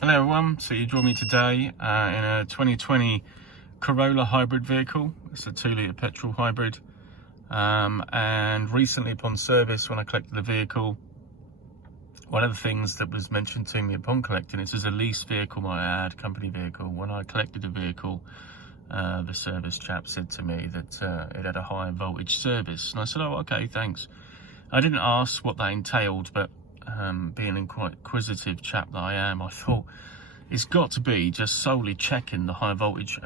Hello everyone, so you join me today in a 2020 Corolla hybrid vehicle. It's a 2-litre petrol hybrid, and recently upon service when I collected the vehicle, one of the things that was mentioned to me upon collecting it is a lease vehicle, might I add, company vehicle. When I collected the vehicle, the service chap said to me that it had a high voltage service, and I said, oh okay, thanks. I didn't ask what that entailed, but being a quite inquisitive chap that I am, I thought it's got to be just solely checking the high voltage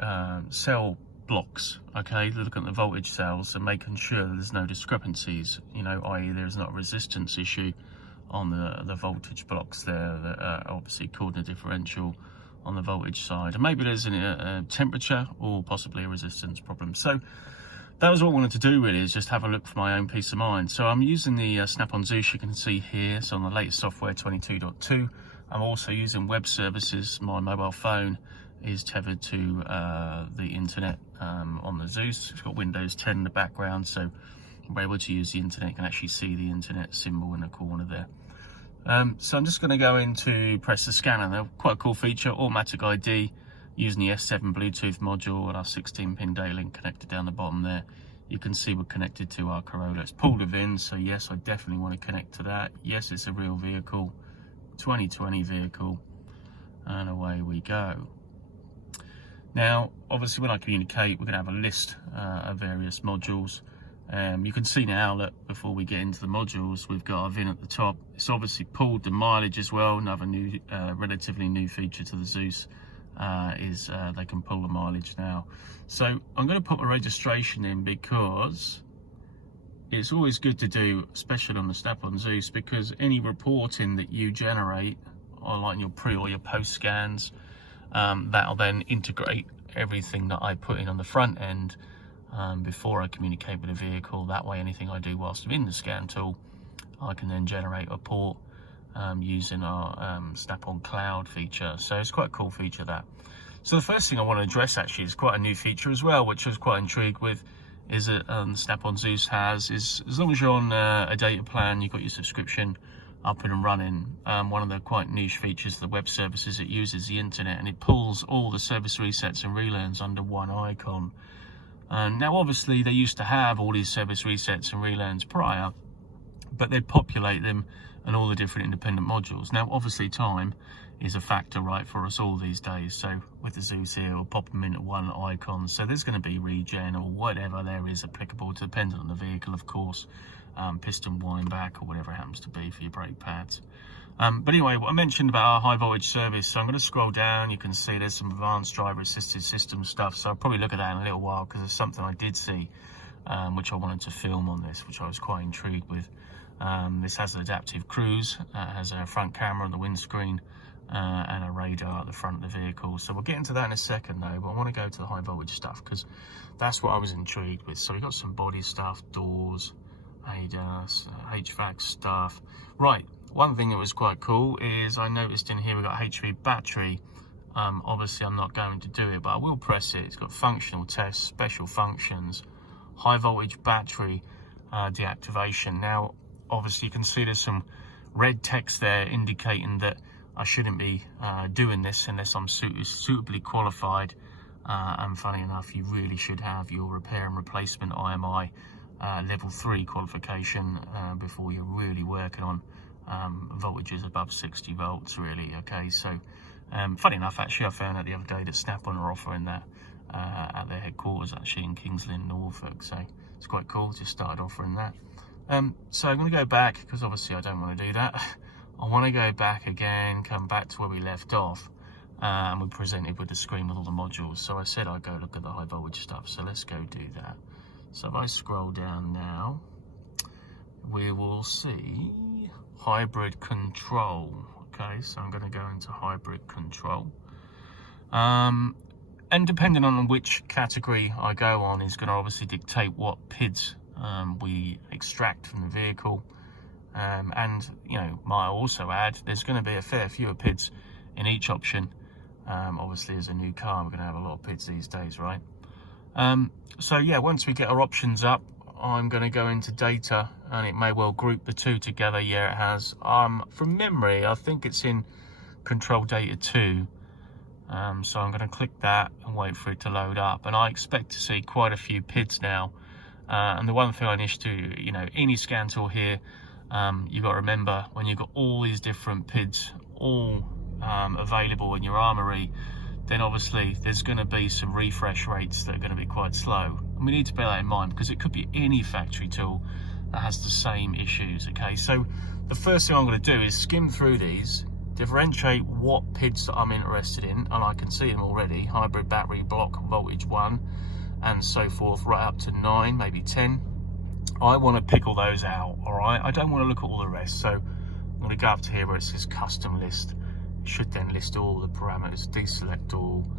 cell blocks, okay, looking at the voltage cells and making sure that there's no discrepancies, you know, i.e. there's not a resistance issue on the voltage blocks there that are obviously causing a differential on the voltage side, and maybe there's a temperature or possibly a resistance problem. So that was what I wanted to do really, is just have a look for my own peace of mind. So I'm using the Snap-on Zeus, you can see here, so on the latest software 22.2. I'm also using web services. My mobile phone is tethered to the internet on the Zeus. It's got Windows 10 in the background, so I'm able to use the internet. You can actually see the internet symbol in the corner there. So I'm just going to go into press the scanner. Now, quite a cool feature, automatic ID, using the S7 Bluetooth module and our 16-pin data link connected down the bottom there. You can see we're connected to our Corolla. It's pulled a VIN, so yes, I definitely want to connect to that. Yes, it's a real vehicle, 2020 vehicle, and away we go. Now, obviously when I communicate, we're going to have a list of various modules. You can see now that before we get into the modules, we've got our VIN at the top. It's obviously pulled the mileage as well. Another new, relatively new feature to the Zeus is they can pull the mileage now. So I'm going to put my registration in because it's always good to do, especially on the Snap-on Zeus, because any reporting that you generate, or like your pre or your post scans, that'll then integrate everything that I put in on the front end before I communicate with the vehicle. That way anything I do whilst I'm in the scan tool, I can then generate a report using our Snap-on Cloud feature. So it's quite a cool feature, that. So the first thing I want to address actually is quite a new feature as well, which I was quite intrigued with, is that Snap-on Zeus has, is as long as you're on a data plan, you've got your subscription up and running, one of the quite niche features of the web services, it uses the internet and it pulls all the service resets and relearns under one icon. Now obviously they used to have all these service resets and relearns prior, but they'd populate them and all the different independent modules. Now obviously time is a factor, right, for us all these days. So with the Zeus here, we'll pop them into one icon. So there's going to be regen or whatever there is applicable, dependent on the vehicle, of course, piston wind back or whatever it happens to be for your brake pads. But anyway, what I mentioned about our high voltage service, so I'm going to scroll down. You can see there's some advanced driver assisted system stuff, so I'll probably look at that in a little while, because there's something I did see which I wanted to film on this, which I was quite intrigued with. This has an adaptive cruise, has a front camera on the windscreen, and a radar at the front of the vehicle. So we'll get into that in a second though, but I want to go to the high voltage stuff because that's what I was intrigued with. So we've got some body stuff, doors, ADAS, HVAC stuff. Right, one thing that was quite cool is I noticed in here we've got HV battery. Obviously I'm not going to do it, but I will press it. It's got functional tests, special functions, high voltage battery deactivation. Now obviously you can see there's some red text there indicating that I shouldn't be doing this unless I'm suitably qualified, and funny enough, you really should have your repair and replacement IMI level 3 qualification before you're really working on voltages above 60 volts really. Okay, so funny enough, actually I found out the other day that Snap-on are offering that at their headquarters actually in King's Lynn, Norfolk, so it's quite cool. Just started offering that. So I'm going to go back because obviously I don't want to do that. I want to go back again, come back to where we left off, and we're presented with the screen with all the modules. So I said I'd go look at the high voltage stuff, so let's go do that. So if I scroll down now, we will see hybrid control. Okay, so I'm going to go into hybrid control. And depending on which category I go on is going to obviously dictate what PIDs we extract from the vehicle. And you know, might also add, there's going to be a fair few PIDs in each option. Obviously as a new car, we're going to have a lot of PIDs these days, right? So yeah, once we get our options up, I'm going to go into data, and it may well group the two together. Yeah, it has. From memory, I think it's in control data 2. So I'm going to click that and wait for it to load up, and I expect to see quite a few PIDs now. And the one thing I need to do, you know, any scan tool here, you've got to remember, when you've got all these different PIDs all available in your armory, then obviously there's going to be some refresh rates that are going to be quite slow. And we need to bear that in mind, because it could be any factory tool that has the same issues. Okay, so the first thing I'm going to do is skim through these, differentiate what PIDs that I'm interested in, and I can see them already: hybrid battery, block, voltage 1, and so forth, right up to 9, maybe 10. I want to pick all those out, all right? I don't want to look at all the rest, so I'm going to go up to here where it says custom list. It should then list all the parameters, deselect all.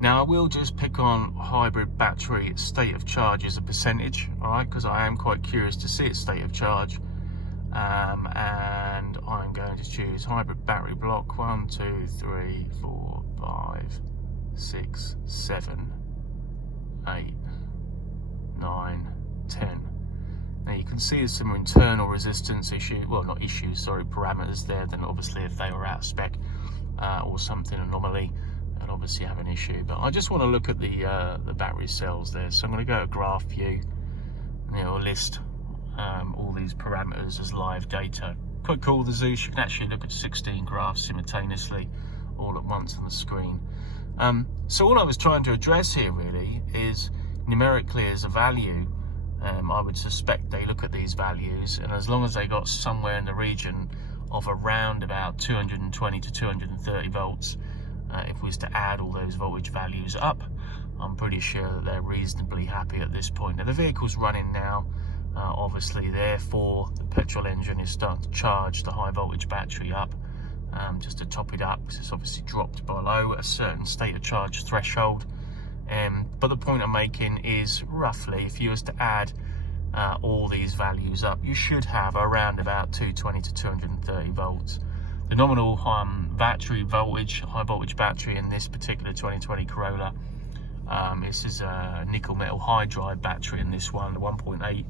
Now I will just pick on hybrid battery state of charge as a percentage, all right, because I am quite curious to see its state of charge. And I'm going to choose hybrid battery block 1, 2, 3, 4, 5, 6, 7, 8, 9, 10. Now you can see there's some internal resistance issue, well, not issues, sorry, parameters there. Then obviously if they were out of spec or something anomaly, and obviously have an issue. But I just want to look at the battery cells there. So I'm going to go to graph view, and it'll list all these parameters as live data. Quite cool, the Zeus. You can actually look at 16 graphs simultaneously all at once on the screen. So all I was trying to address here really is, numerically as a value, I would suspect they look at these values, and as long as they got somewhere in the region of around about 220 to 230 volts, if we was to add all those voltage values up, I'm pretty sure that they're reasonably happy at this point. Now the vehicle's running now, obviously, therefore the petrol engine is starting to charge the high voltage battery up, just to top it up, because it's obviously dropped below a certain state of charge threshold. But the point I'm making is, roughly, if you was to add all these values up, you should have around about 220 to 230 volts. The nominal battery voltage, high voltage battery in this particular 2020 Corolla, this is a nickel metal hydride battery in this one. The 1.8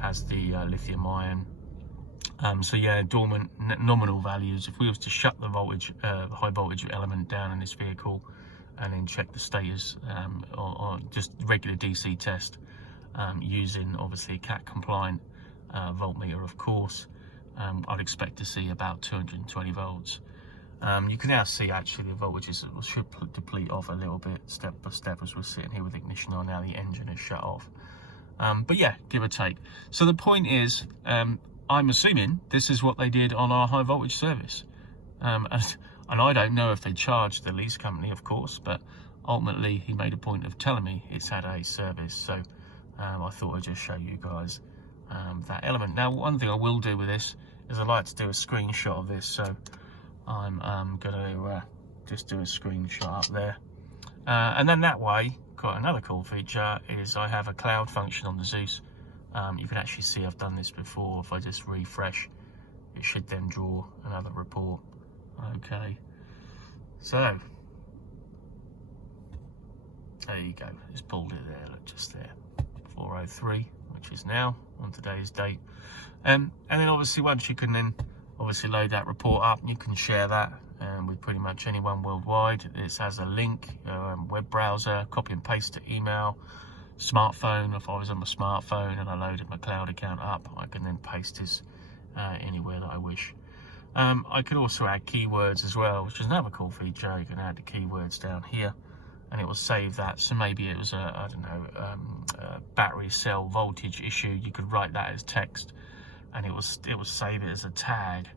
has the lithium ion. So yeah, dormant nominal values. If we was to shut the voltage, high voltage element down in this vehicle, and then check the status or just regular DC test using obviously a CAT compliant voltmeter, of course, I'd expect to see about 220 volts. You can now see actually the voltages should deplete off a little bit step by step as we're sitting here with ignition on. Now the engine is shut off. But yeah, give or take. So the point is, I'm assuming this is what they did on our high voltage service. And I don't know if they charged the lease company, of course, but ultimately he made a point of telling me it's had a service. So I thought I'd just show you guys that element. Now, one thing I will do with this is I like to do a screenshot of this. So I'm going to just do a screenshot up there. And then that way, got another cool feature is I have a cloud function on the Zeus. You can actually see I've done this before. If I just refresh, it should then draw another report. Okay, so there you go, it's pulled it there, look, just there, 4:03, which is now on today's date. And then obviously once you can then obviously load that report up, you can share that with pretty much anyone worldwide. It has a link, web browser, copy and paste to email, smartphone. If I was on my smartphone and I loaded my cloud account up, I can then paste this anywhere that I wish. I could also add keywords as well, which is another cool feature. You can add the keywords down here and it will save that. So maybe it was a, I don't know, a battery cell voltage issue. You could write that as text and it will save it as a tag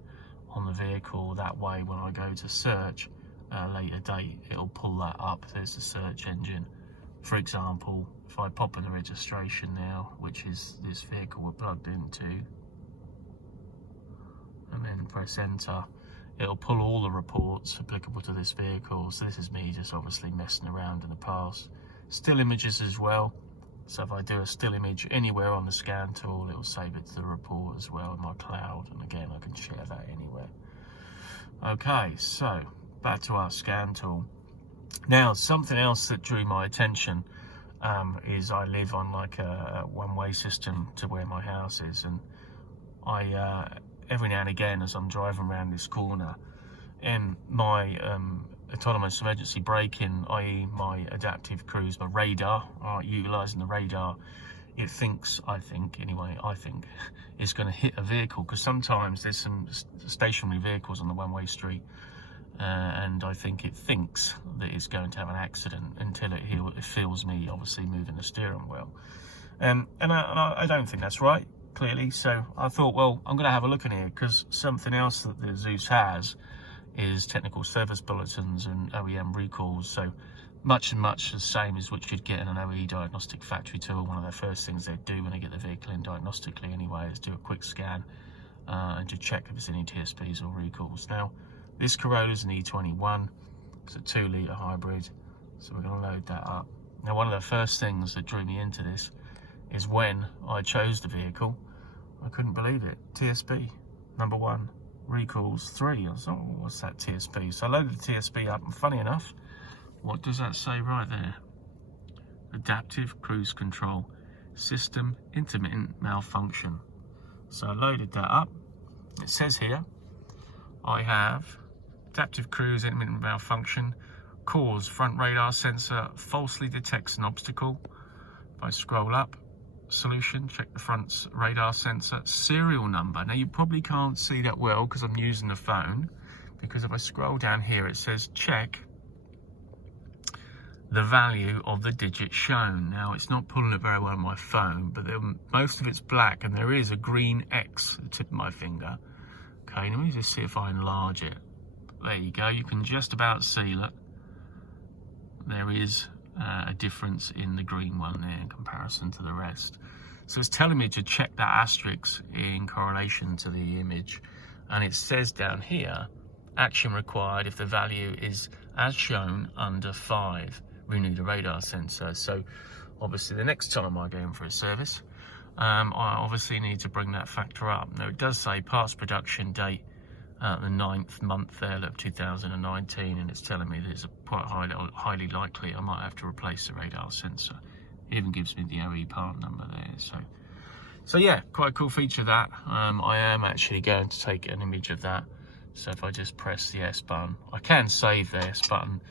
on the vehicle. That way when I go to search a later date, it'll pull that up. There's the search engine. For example, if I pop in the registration now, which is this vehicle we're plugged into, and then press enter, it'll pull all the reports applicable to this vehicle. So this is me just obviously messing around in the past. Still images as well. So if I do a still image anywhere on the scan tool, it will save it to the report as well in my cloud. And again, I can share that anywhere. Okay, so back to our scan tool. Now, something else that drew my attention is I live on like a one-way system to where my house is, and I every now and again as I'm driving around this corner, in my autonomous emergency braking, i.e. my adaptive cruise, my radar, utilising the radar, it thinks, I think, it's going to hit a vehicle, because sometimes there's some stationary vehicles on the one-way street, and I think it thinks that it's going to have an accident until it feels me obviously moving the steering wheel. And I don't think that's right, clearly. So I thought, well, I'm going to have a look in here, because something else that the Zeus has is technical service bulletins and OEM recalls. So much the same as what you'd get in an OE diagnostic factory tool. One of the first things they do when they get the vehicle in diagnostically anyway is do a quick scan and to check if there's any TSPs or recalls. Now, this Corolla's an E21, it's a 2-litre hybrid, so we're going to load that up. Now, one of the first things that drew me into this is when I chose the vehicle, I couldn't believe it. TSP, number 1, recalls 3. I was like, oh, what's that TSP? So I loaded the TSP up, and funny enough, what does that say right there? Adaptive cruise control, system intermittent malfunction. So I loaded that up. It says here, I have adaptive cruise intermittent malfunction, cause front radar sensor falsely detects an obstacle. If I scroll up, solution, check the front radar sensor, serial number. Now you probably can't see that well because I'm using the phone, because if I scroll down here it says check the value of the digit shown. Now it's not pulling it very well on my phone, but most of it's black and there is a green X at the tip of my finger. Okay, let me just see if I enlarge it. There you go, you can just about see, look, there is a difference in the green one there in comparison to the rest. So it's telling me to check that asterisk in correlation to the image, and it says down here, action required if the value is as shown under 5. Renew the radar sensor. So obviously the next time I go in for a service, I obviously need to bring that factor up. Now it does say past production date, the 9th month there of 2019, and it's telling me that it's quite highly likely I might have to replace the radar sensor. It even gives me the OE part number there. So yeah, quite a cool feature that. I am actually going to take an image of that. So if I just press the S button, I can save the S button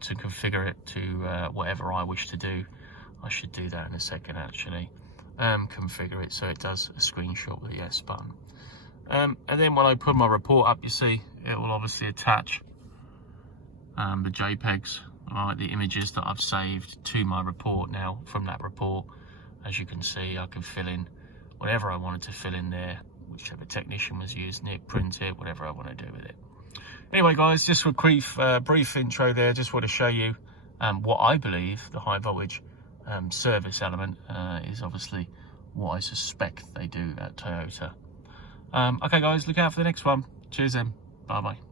to configure it to whatever I wish to do. I should do that in a second actually. Configure it so it does a screenshot with the S button. And then when I put my report up, you see it will obviously attach the JPEGs, the images that I've saved to my report. Now from that report, as you can see, I can fill in whatever I wanted to fill in there, whichever technician was using it, print it, whatever I want to do with it. Anyway guys, just a brief intro there. Just want to show you what I believe the high voltage service element is obviously what I suspect they do at Toyota. Okay guys, look out for the next one. Cheers then. Bye bye.